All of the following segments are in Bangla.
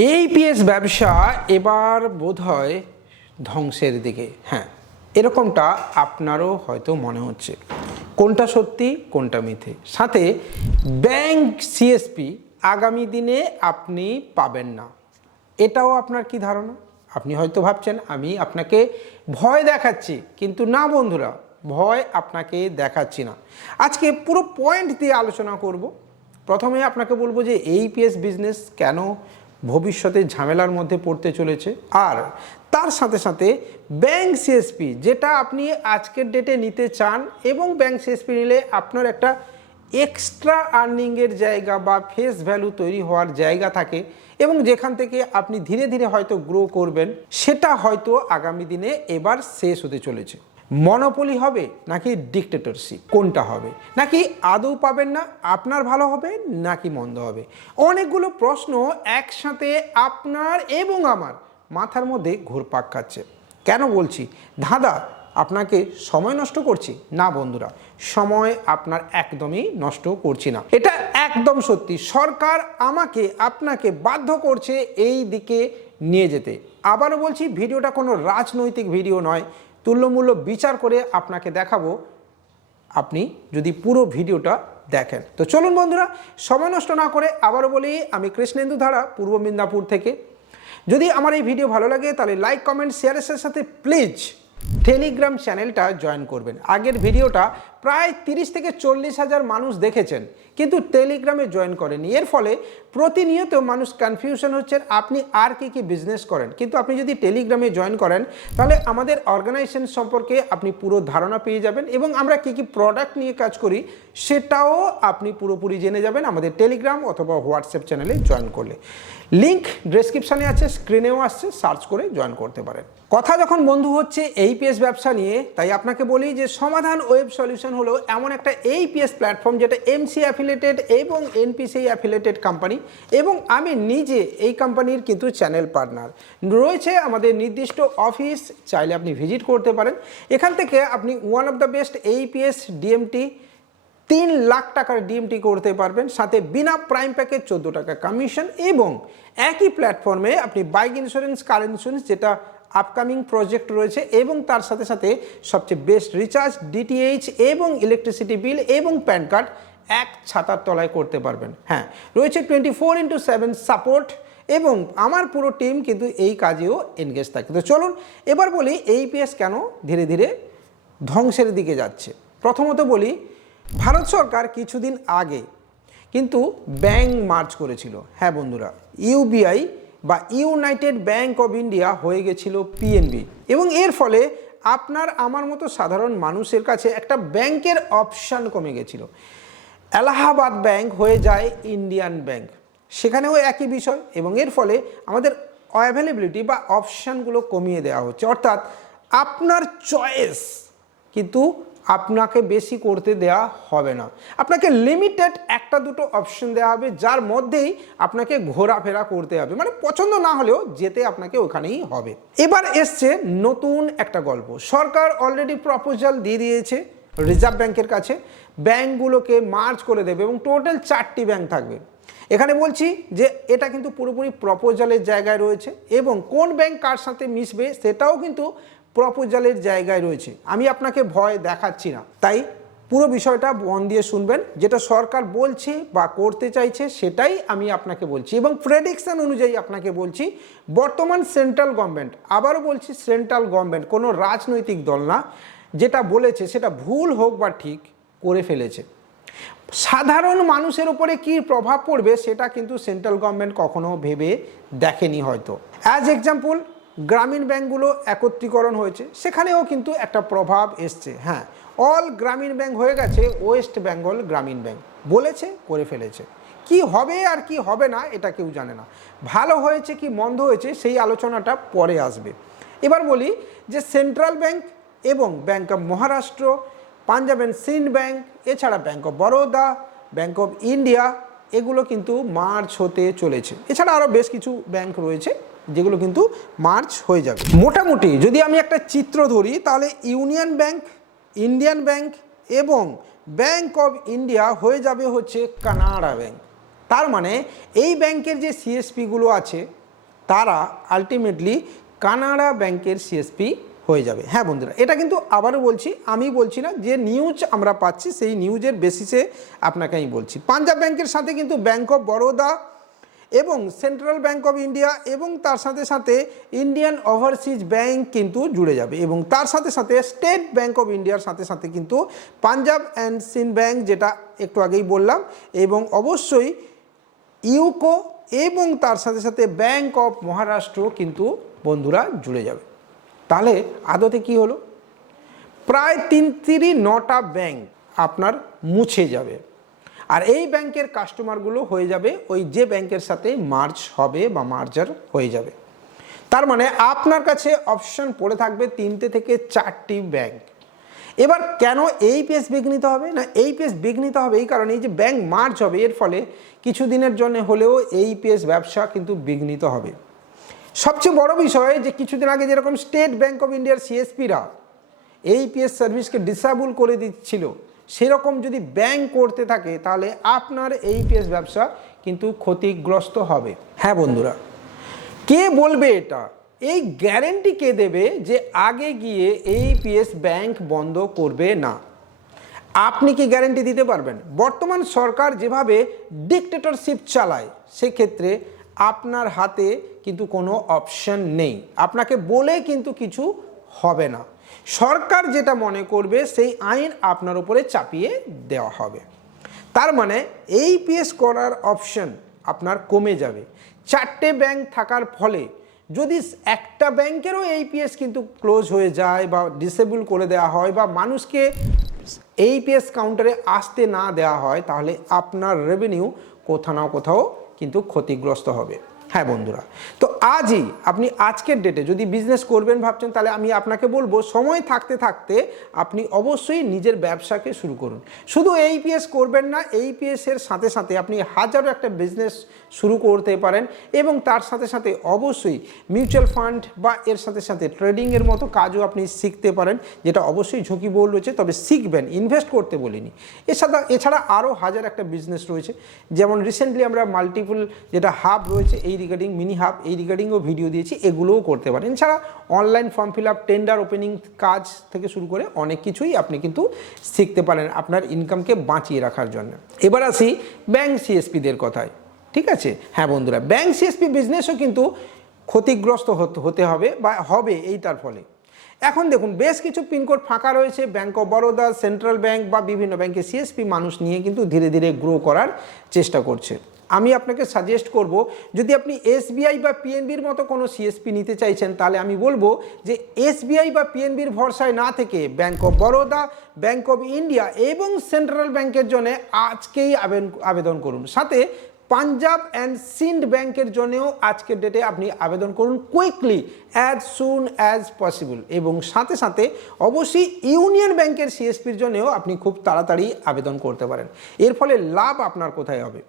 এই পিএস ব্যবসা এবার বোধহয় ধ্বংসের দিকে। হ্যাঁ এরকমটা আপনারও হয়তো মনে হচ্ছে। কোনটা সত্যি, কোনটা মিথ্যে? সাথে ব্যাংক সিএসপি আগামী দিনে আপনি পাবেন না। এটাও আপনার কি ধারণা? আপনি হয়তো ভাবছেন, আমি আপনাকে ভয় দেখাচ্ছি। কিন্তু না বন্ধুরা, ভয় আপনাকে দেখাচ্ছি না। আজকে পুরো পয়েন্ট দিয়ে আলোচনা করব। প্রথমে আপনাকে বলব যে এই পিএস বিজনেস কেন ভবিষ্যতে ঝামেলার মধ্যে পড়তে চলেছে। আর তার সাথে সাথে ব্যাংক সিএসপি, যেটা আপনি আজকের ডেটে নিতে চান এবং ব্যাংক সিএসপি নিলে আপনার একটা এক্সট্রা আর্নিংয়ের জায়গা বা ফেস ভ্যালু তৈরি হওয়ার জায়গা থাকে এবং যেখান থেকে আপনি ধীরে ধীরে হয়তো গ্রো করবেন, সেটা হয়তো আগামী দিনে এবার শেষ হতে চলেছে। মনোপলি হবে নাকি ডিকটেটরশিপ? কোনটা হবে? নাকি আদৌ পাবেন না, আপনার ভালো হবে, নাকি মন্দ হবে? অনেকগুলো প্রশ্ন একসাথে আপনার এবং আমার মাথার মধ্যে ঘুরপাক খাচ্ছে। কেন বলছি? ধাঁধা, আপনাকে সময় নষ্ট করছি। না বন্ধুরা, সময় আপনার একদমই নষ্ট করছি না। এটা একদম সত্যি। সরকার আমাকে, আপনাকে বাধ্য করছে এই দিকে নিয়ে যেতে। আবারও বলছি, ভিডিওটা কোনো রাজনৈতিক ভিডিও নয়। তুল্যমূল্য বিচার করে আপনাকে দেখাবো। আপনি যদি পুরো ভিডিওটা দেখেন। তো চলুন বন্ধুরা, সময় নষ্ট না করে আবারও বলি, আমি কৃষ্ণেন্দু ধারা, পূর্ব মিদনাপুর থেকে। যদি আমার এই ভিডিও ভালো লাগে, তাহলে লাইক কমেন্ট শেয়ারের সাথে প্লিজ টেলিগ্রাম চ্যানেলটা জয়েন করবেন। আগের ভিডিওটা প্রায় তিরিশ থেকে চল্লিশ হাজার মানুষ দেখেছেন, কিন্তু টেলিগ্রামে জয়েন করেনি এর ফলে প্রতিনিয়ত মানুষ কনফিউশন হচ্ছেন আপনি আর কি কি বিজনেস করেন? কিন্তু আপনি যদি টেলিগ্রামে জয়েন করেন, তাহলে আমাদের অর্গানাইজেশন সম্পর্কে আপনি পুরো ধারণা পেয়ে যাবেন এবং আমরা কি কি প্রোডাক্ট নিয়ে কাজ করি, সেটাও আপনি পুরোপুরি জেনে যাবেন আমাদের টেলিগ্রাম অথবা হোয়াটসঅ্যাপ চ্যানেলে জয়েন করলে। লিংক ডেসক্রিপশানে আছে স্ক্রিনেও আসছে সার্চ করে জয়েন করতে পারেন। কথা যখন বন্ধু হচ্ছে এইপিএস ব্যবসা নিয়ে, তাই আপনাকে বলি যে সমাধান ওয়েব সলিউশন হলো এমন একটা এই এইপিএস প্ল্যাটফর্ম যেটা এমসি অ্যাফিলেটেড এবং এনপিসি অ্যাফিলেটেড কোম্পানি এবং আমি নিজে এই কোম্পানির কিন্তু চ্যানেল পার্টনার রয়েছে আমাদের নির্দিষ্ট অফিস চাইলে আপনি ভিজিট করতে পারেন। এখান থেকে আপনি one of the best AEPS DMT তিন লাখ টাকার ডিএমটি করতে পারবেন। সাথে বিনা প্রাইম প্যাকেজ চোদ্দ টাকা কমিশন এবং একই প্ল্যাটফর্মে আপনি বাইক ইন্স্যুরেন্স কার ইন্স্যুরেন্স যেটা আপকামিং প্রজেক্ট রয়েছে এবং তার সাথে সাথে সবচেয়ে বেস্ট রিচার্জ ডিটিএইচ এবং ইলেকট্রিসিটি বিল এবং প্যান কার্ড এক ছাতার তলায় করতে পারবেন। হ্যাঁ রয়েছে twenty four into seven support এবং আমার পুরো টিম কিন্তু এই কাজেও এনগেজ থাকে। তো চলুন এবার বলি এইপিএস কেন ধীরে ধীরে ধ্বংসের দিকে যাচ্ছে। প্রথমত বলি, ভারত সরকার কিছুদিন আগে কিন্তু ব্যাংক মার্চ করেছিল। হ্যাঁ বন্ধুরা ইউবিআই বা ইউনাইটেড ব্যাংক অফ ইন্ডিয়া হয়ে গেছিল পিএনবি এবং এর ফলে আপনার, আমার মতো সাধারণ মানুষের কাছে একটা ব্যাংকের অপশান কমে গেছিল। এলাহাবাদ ব্যাংক হয়ে যায় ইন্ডিয়ান ব্যাংক। সেখানেও একই বিষয় এবং এর ফলে আমাদের অ্যাভেলেবিলিটি বা অপশানগুলো কমিয়ে দেওয়া হচ্ছে। অর্থাৎ আপনার চয়েস কিন্তু আপনাকে বেশি করতে দেওয়া হবে না। আপনাকে লিমিটেড একটা দুটো অপশন দেওয়া হবে, যার মধ্যেই আপনাকে ঘোরাফেরা করতে হবে। মানে পছন্দ না হলেও যেতে আপনাকে ওখানেই হবে। এবার এসছে নতুন একটা গল্প। সরকার অলরেডি প্রপোজাল দিয়ে দিয়েছে রিজার্ভ ব্যাংকের কাছে। ব্যাংকগুলোকে মার্চ করে দেবে এবং টোটাল চারটি ব্যাংক থাকবে। এখানে বলছি যে এটা কিন্তু পুরোপুরি প্রপোজালের জায়গায় রয়েছে এবং কোন ব্যাংক কার সাথে মিশবে সেটাও কিন্তু প্রপোজালের জায়গায় রয়েছে। আমি আপনাকে ভয় দেখাচ্ছি না। তাই পুরো বিষয়টা মন দিয়ে শুনবেন। যেটা সরকার বলছে বা করতে চাইছে, সেটাই আমি আপনাকে বলছি। এবং প্রেডিকশন অনুযায়ী আপনাকে বলছি, বর্তমান সেন্ট্রাল গভর্নমেন্ট আবারও বলছি সেন্ট্রাল গভর্নমেন্ট কোনো রাজনৈতিক দল না, যেটা বলেছে, সেটা ভুল হোক বা ঠিক করে ফেলেছে। সাধারণ মানুষের উপরে কি প্রভাব পড়বে, সেটা কিন্তু সেন্ট্রাল গভর্নমেন্ট কখনো ভেবে দেখেনি হয়তো। অ্যাজ এক্সাম্পল গ্রামীণ ব্যাঙ্কগুলো একত্রীকরণ হয়েছে। সেখানেও কিন্তু একটা প্রভাব এসছে। হ্যাঁ অল গ্রামীণ ব্যাংক হয়ে গেছে ওয়েস্ট বেঙ্গল গ্রামীণ ব্যাঙ্ক বলেছে, করে ফেলেছে। কি হবে আর কি হবে না, এটা কেউ জানে না। ভালো হয়েছে কি মন্দ হয়েছে, সেই আলোচনাটা পরে আসবে। এবার বলি যে সেন্ট্রাল ব্যাংক এবং bank of Maharashtra Punjab and Sind bank এছাড়া bank of Baroda bank of India এগুলো কিন্তু মার্চ হতে চলেছে। এছাড়া আরও বেশ কিছু ব্যাংক রয়েছে। যেগুলো কিন্তু মার্চ হয়ে যাবে। মোটামুটি যদি আমি একটা চিত্র ধরি, তাহলে ইউনিয়ন ব্যাংক, ইন্ডিয়ান ব্যাংক এবং ব্যাংক অফ ইন্ডিয়া হয়ে যাবে হচ্ছে কানাডা ব্যাংক। তার মানে এই ব্যাংকের যে সিএসপিগুলো আছে, তারা আলটিমেটলি কানাডা ব্যাংকের সিএসপি হয়ে যাবে। হ্যাঁ বন্ধুরা, এটা কিন্তু আবারও বলছি, আমি বলছি না, যে নিউজ আমরা পাচ্ছি, সেই নিউজের বেসিসে আপনাকে আমি বলছি। পাঞ্জাব ব্যাংকের সাথে কিন্তু ব্যাংক অফ বরোদা এবং সেন্ট্রাল ব্যাংক অফ ইন্ডিয়া এবং তার সাথে সাথে ইন্ডিয়ান ওভারসিজ ব্যাংক কিন্তু জুড়ে যাবে এবং তার সাথে সাথে স্টেট ব্যাংক অফ ইন্ডিয়ার সাথে সাথে কিন্তু পাঞ্জাব অ্যান্ড সিন ব্যাংক যেটা একটু আগেই বললাম এবং অবশ্যই ইউকো এবং তার সাথে সাথে ব্যাংক অফ মহারাষ্ট্র কিন্তু বন্ধুরা জুড়ে যাবে। তাহলে আদতে কি হলো? প্রায় তিন তিরি নটা ব্যাংক আপনার মুছে যাবে। আর এই ব্যাংকের কাস্টমারগুলো হয়ে যাবে ওই যে ব্যাংকের সাথে মার্চ হবে বা মার্জার হয়ে যাবে। তার মানে আপনার কাছে অপশন পড়ে থাকবে তিনটে থেকে চারটি ব্যাংক। এবার কেন এই পেস বিঘ্নিত হবে না এই পেস বিঘ্নিত হবে? এই কারণে এই যে ব্যাংক মার্চ হবে, এর ফলে কিছু দিনের জন্য হলেও এই পেস ব্যবসা কিন্তু বিঘ্নিত হবে। সবচেয়ে বড় বিষয় যে কিছুদিন আগে যেরকম স্টেট ব্যাংক অফ ইন্ডিয়ার সিএসপিরা এই পিএস সার্ভিসকে ডিসাবল করে দিচ্ছিল সেরকম যদি ব্যাংক করতে থাকে, তাহলে আপনার এই পিএস ব্যবসা কিন্তু ক্ষতিগ্রস্ত হবে। হ্যাঁ বন্ধুরা, কে বলবে এটা? এই গ্যারেন্টি কে দেবে যে আগে গিয়ে এই পিএস ব্যাংক বন্ধ করবে না? আপনি কি গ্যারেন্টি দিতে পারবেন? বর্তমান সরকার যেভাবে ডিকটেটরশিপ চালায়, সেক্ষেত্রে আপনার হাতে কিন্তু কোনো অপশন নেই। আপনাকে বলে কিন্তু কিছু হবে না। সরকার যেটা মনে করবে, সেই আইন আপনার উপরে চাপিয়ে দেওয়া হবে। তার মানে এই পিএস করার অপশন আপনার কমে যাবে। চারটে ব্যাংক থাকার ফলে যদি একটা ব্যাংকেরও এই পিএস কিন্তু ক্লোজ হয়ে যায় বা ডিসেবল করে দেওয়া হয় বা মানুষকে এই পিএস কাউন্টারে আসতে না দেওয়া হয়, তাহলে আপনার রেভিনিউ কোথাও না কোথাও কিন্তু ক্ষতিগ্রস্ত হবে। হ্যাঁ বন্ধুরা। তো আজই আপনি আজকের ডেটে যদি বিজনেস করবেন ভাবছেন, তাহলে আমি আপনাকে বলব, সময় থাকতে থাকতে আপনি অবশ্যই নিজের ব্যবসাকে শুরু করুন। শুধু এইপিএস করবেন না এই পিএসের সাথে সাথে আপনি হাজারো একটা বিজনেস শুরু করতে পারেন এবং তার সাথে সাথে অবশ্যই মিউচুয়াল ফান্ড বা এর সাথে সাথে ট্রেডিংয়ের মতো কাজও আপনি শিখতে পারেন, যেটা অবশ্যই ঝুঁকিবহুল রয়েছে, তবে শিখবেন, ইনভেস্ট করতে বলিনি। এছাড়া এছাড়া আরও হাজার একটা বিজনেস রয়েছে, যেমন রিসেন্টলি আমরা মাল্টিপল যেটা হাব রয়েছে, এই রিগার্ডিং মিনি হাব এই রিগার্ডিংও ভিডিও দিয়েছি, এগুলোও করতে পারেন। এছাড়া online form fill up tender opening কাজ থেকে শুরু করে অনেক কিছুই আপনি কিন্তু শিখতে পারেন আপনার ইনকামকে বাঁচিয়ে রাখার জন্য। এবার আসি ব্যাংক সিএসপিদের কথায়। ঠিক আছে? হ্যাঁ বন্ধুরা ব্যাংক সিএসপি বিজনেসও কিন্তু ক্ষতিগ্রস্ত হতে- হবে বা হবে এইটার ফলে। এখন দেখুন, বেশ কিছু পিনকোড ফাঁকা রয়েছে। Bank of Baroda central bank বা বিভিন্ন ব্যাংকে সিএসপি মানুষ নিয়ে কিন্তু ধীরে ধীরে গ্রো করার চেষ্টা করছে। আমি আপনাকে সাজেস্ট করব, যদি আপনি এসবিআই বা পিএনবির মতো কোনো সিএসপি নিতে চাইছেন, তাহলে আমি বলব যে এসবিআই বা পিএনবির ভরসায় না থেকে bank of Baroda bank of India এবং সেন্ট্রাল ব্যাংকের জন্য আজকেই আবেদন করুন। সাথে পাঞ্জাব অ্যান্ড সিন্ড ব্যাংকের জন্যও আজকের ডেটে আপনি আবেদন করুন quickly as soon as possible এবং সাথে সাথে অবশ্যই ইউনিয়ন ব্যাংকের সিএসপির জন্যও আপনি খুব তাড়াতাড়ি আবেদন করতে পারেন। এর ফলে লাভ আপনার কোথায় হবে?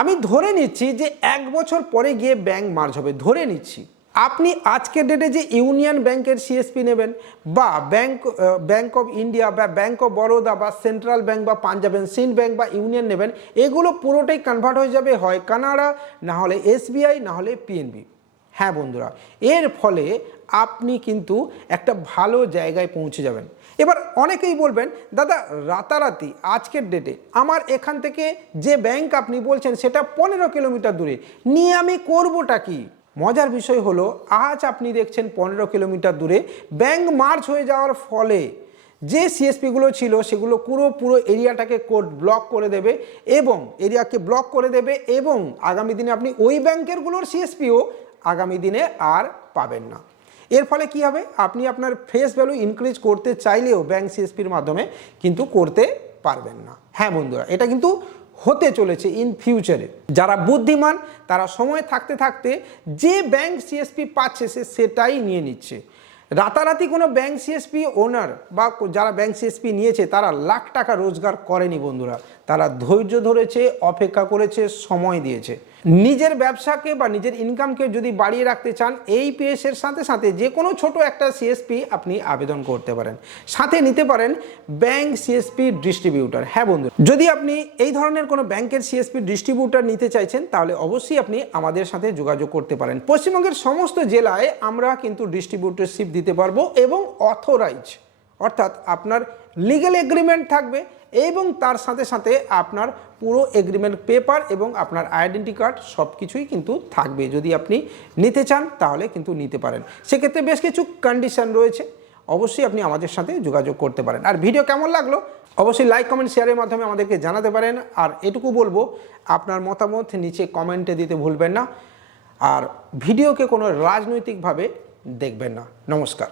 আমি ধরে নিচ্ছি যে এক বছর পরে গিয়ে ব্যাংক মার্জ হবে, ধরে নিচ্ছি। আপনি আজকের ডেটে যে ইউনিয়ন ব্যাংকের সিএসপি নেবেন বা ব্যাংক ব্যাংক অফ ইন্ডিয়া বা ব্যাংক অফ বরোদা বা সেন্ট্রাল ব্যাংক বা পাঞ্জাব সিন্ড ব্যাংক বা ইউনিয়ন নেবেন, এগুলো পুরোটাই কনভার্ট হয়ে যাবে হয় কানাডা, না হলে এসবিআই না হলে পিএনবি হ্যাঁ বন্ধুরা, এর ফলে আপনি কিন্তু একটা ভালো জায়গায় পৌঁছে যাবেন। এবার অনেকেই বলবেন, দাদা, রাতারাতি, আজকের ডেটে আমার এখান থেকে যে ব্যাংক আপনি বলছেন সেটা পনেরো কিলোমিটার দূরে, নিয়ে আমি করবোটা কি? মজার বিষয় হলো, আজ আপনি দেখছেন পনেরো কিলোমিটার দূরে ব্যাঙ্ক মার্চ হয়ে যাওয়ার ফলে যে সিএসপিগুলো ছিল সেগুলো পুরো পুরো এরিয়াটাকে কোড ব্লক করে দেবে এবং এরিয়াকে ব্লক করে দেবে এবং আগামী দিনে আপনি ওই ব্যাংকেরগুলোর সিএসপিও আগামী দিনে আর পাবেন না। এর ফলে কি হবে? আপনি আপনার ফেস ভ্যালু ইনক্রিজ করতে চাইলেও ব্যাংক সিএসপির মাধ্যমে কিন্তু করতে পারবেন না। হ্যাঁ বন্ধুরা, এটা কিন্তু হতে চলেছে ইন ফিউচারে যারা বুদ্ধিমান, তারা সময় থাকতে থাকতে যে ব্যাংক সিএসপি পাচ্ছে, সে সেটাই নিয়ে নিচ্ছে। রাতারাতি কোনো ব্যাংক সিএসপি ওনার বা যারা ব্যাংক সিএসপি নিয়েছে, তারা লাখ টাকা রোজগার করেনি বন্ধুরা। তারা ধৈর্য ধরেছে, অপেক্ষা করেছে, সময় দিয়েছে। নিজের ব্যবসাকে বা নিজের ইনকামকে যদি বাড়িয়ে রাখতে চান, এই পিএসের সাথে সাথে যে কোনো ছোট একটা সিএসপি আপনি আবেদন করতে পারেন। সাথে নিতে পারেন ব্যাংক সিএসপি ডিস্ট্রিবিউটার হ্যাঁ বন্ধু, যদি আপনি এই ধরনের কোনো ব্যাংকের সিএসপি ডিস্ট্রিবিউটার নিতে চাইছেন, তাহলে অবশ্যই আপনি আমাদের সাথে যোগাযোগ করতে পারেন। পশ্চিমবঙ্গের সমস্ত জেলায় আমরা কিন্তু ডিস্ট্রিবিউটারশিপ দিতে পারব এবং অথরাইজ অর্থাৎ আপনার লিগ্যাল এগ্রিমেন্ট থাকবে এবং তার সাথে সাথে আপনার পুরো এগ্রিমেন্ট পেপার এবং আপনার আইডেন্টি কার্ড সব কিছুই কিন্তু থাকবে। যদি আপনি নিতে চান, তাহলে কিন্তু নিতে পারেন। সেক্ষেত্রে বেশ কিছু কন্ডিশন রয়েছে। অবশ্যই আপনি আমাদের সাথে যোগাযোগ করতে পারেন। আর ভিডিও কেমন লাগল? অবশ্যই লাইক কমেন্ট শেয়ারের মাধ্যমে আমাদেরকে জানাতে পারেন। আর এটুকু বলব, আপনার মতামত নিচে কমেন্টে দিতে ভুলবেন না। আর ভিডিওকে কোনো রাজনৈতিকভাবে দেখবেন না। নমস্কার।